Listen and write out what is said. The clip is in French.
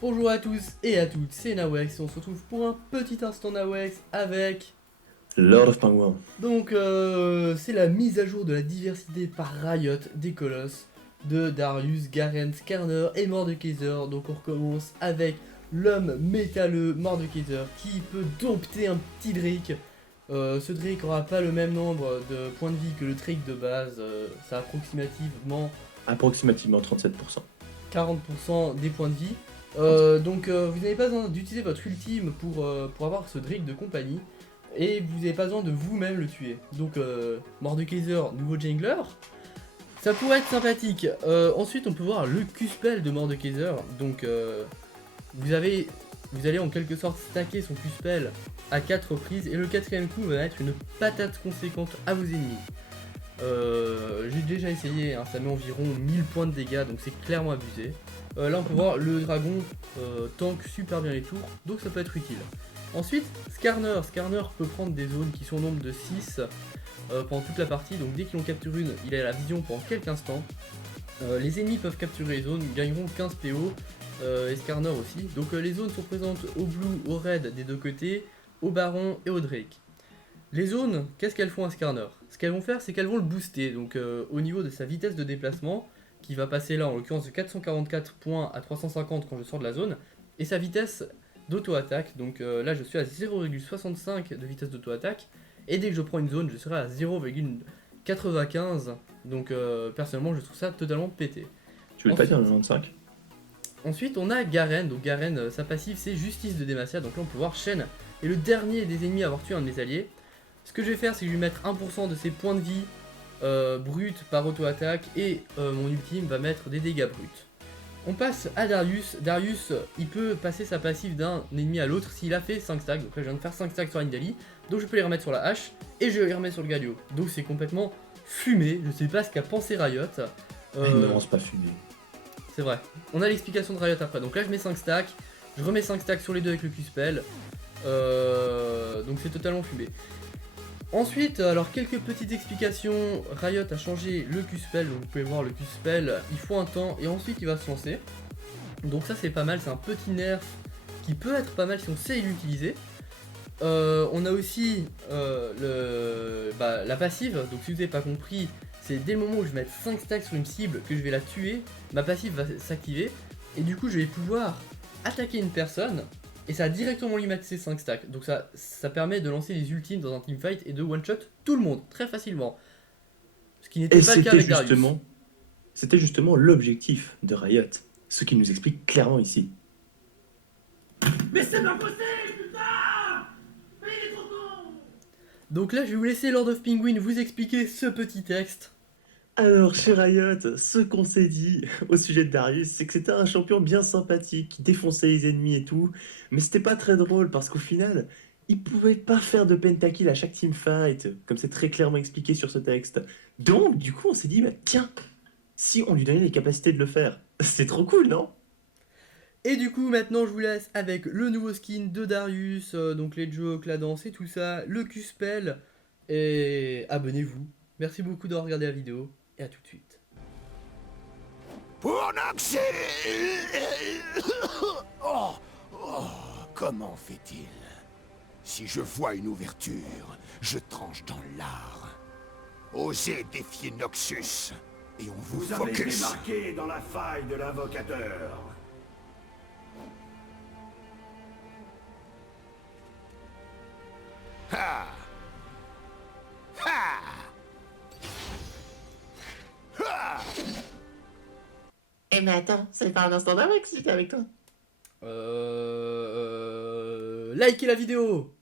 Bonjour à tous et à toutes, c'est Nawex et on se retrouve pour un petit instant Nawex avec... Lord of Penguin. Donc c'est la mise à jour de la diversité par Riot des colosses de Darius, Garen, Skarner et Mordekaiser. Donc on recommence avec l'homme métalleux Mordekaiser qui peut dompter un petit Drake. Ce Drake aura pas le même nombre de points de vie que le Drake de base, c'est approximativement Approximativement 37%. 40% des points de vie. Vous n'avez pas besoin d'utiliser votre ultime pour avoir ce Drake de compagnie. Et vous n'avez pas besoin de vous-même le tuer. Donc Mordekaiser, nouveau jungler. Ça pourrait être sympathique. Ensuite on peut voir le Q-spell de Mordekaiser. Donc vous allez en quelque sorte stacker son Q-spell à 4 reprises. Et le quatrième coup va être une patate conséquente à vos ennemis. J'ai déjà essayé, hein, ça met environ 1000 points de dégâts, donc c'est clairement abusé. Là on peut voir le dragon tank super bien les tours, donc ça peut être utile. Ensuite, Skarner peut prendre des zones qui sont au nombre de 6 pendant toute la partie, donc dès qu'ils en capturent une, il a la vision pendant quelques instants. Les ennemis peuvent capturer les zones, gagneront 15 PO, et Skarner aussi. Donc les zones sont présentes au blue, au red des deux côtés, au baron et au drake. Les zones, qu'est-ce qu'elles font à Skarner? Ce qu'elles vont faire, c'est qu'elles vont le booster, donc au niveau de sa vitesse de déplacement, qui va passer là en l'occurrence de 444 points à 350 quand je sors de la zone, et sa vitesse d'auto-attaque, donc là je suis à 0,65 de vitesse d'auto-attaque, et dès que je prends une zone, je serai à 0,95, donc personnellement je trouve ça totalement pété. Tu veux pas Ensuite, dire le 95? ensuite on a Garen, donc Garen, sa passive c'est Justice de Demacia, donc là on peut voir Shen est le dernier des ennemis à avoir tué un de mes alliés. Ce que je vais faire, c'est que je vais mettre 1% de ses points de vie bruts par auto-attaque et mon ultime va mettre des dégâts bruts. On passe à Darius. Darius, il peut passer sa passive d'un ennemi à l'autre s'il a fait 5 stacks. Donc là, je viens de faire 5 stacks sur la Nidalee. Donc je peux les remettre sur la hache et je les remets sur le Galio. Donc c'est complètement fumé. Je sais pas ce qu'a pensé Riot. Non, c'est pas fumé. C'est vrai. On a l'explication de Riot après. Donc là, je mets 5 stacks. Je remets 5 stacks sur les deux avec le Q-spell. Donc c'est totalement fumé. Ensuite, alors quelques petites explications. Riot a changé le Q-spell, donc vous pouvez voir le Q-spell, il faut un temps et ensuite il va se lancer. Donc ça c'est pas mal, c'est un petit nerf qui peut être pas mal si on sait l'utiliser. On a aussi la passive, donc si vous n'avez pas compris, c'est dès le moment où je vais mettre 5 stacks sur une cible que je vais la tuer, ma passive va s'activer et du coup je vais pouvoir attaquer une personne. Et ça a directement lui mettre ses 5 stacks. Donc ça permet de lancer les ultimes dans un teamfight et de one-shot tout le monde, très facilement. Ce qui n'était Et pas le cas avec Darius. c'était justement l'objectif de Riot. Ce qui nous explique clairement ici. Mais c'est pas possible, putain! Mais il est trop con! Donc là, je vais vous laisser Lord of Penguin vous expliquer ce petit texte. Alors, chez Riot, ce qu'on s'est dit au sujet de Darius, c'est que c'était un champion bien sympathique, qui défonçait les ennemis et tout, mais c'était pas très drôle parce qu'au final, il pouvait pas faire de pentakill à chaque teamfight, comme c'est très clairement expliqué sur ce texte. Donc, du coup, on s'est dit, bah tiens, si on lui donnait les capacités de le faire, c'est trop cool, non? Et du coup, maintenant, je vous laisse avec le nouveau skin de Darius, donc les jokes, la danse et tout ça, le Q-spell, et abonnez-vous. Merci beaucoup d'avoir regardé la vidéo, et à tout de suite. Pour Noxy. Oh, oh, comment fait-il? Si je vois une ouverture, je tranche dans l'art. Osez défier Noxus, et on vous Vous avez été focus. marqué dans la faille de l'invocateur. Ha! Ha! Ha! Eh mais attends, c'est pas un instant d'avec si j'étais avec toi. Likez la vidéo!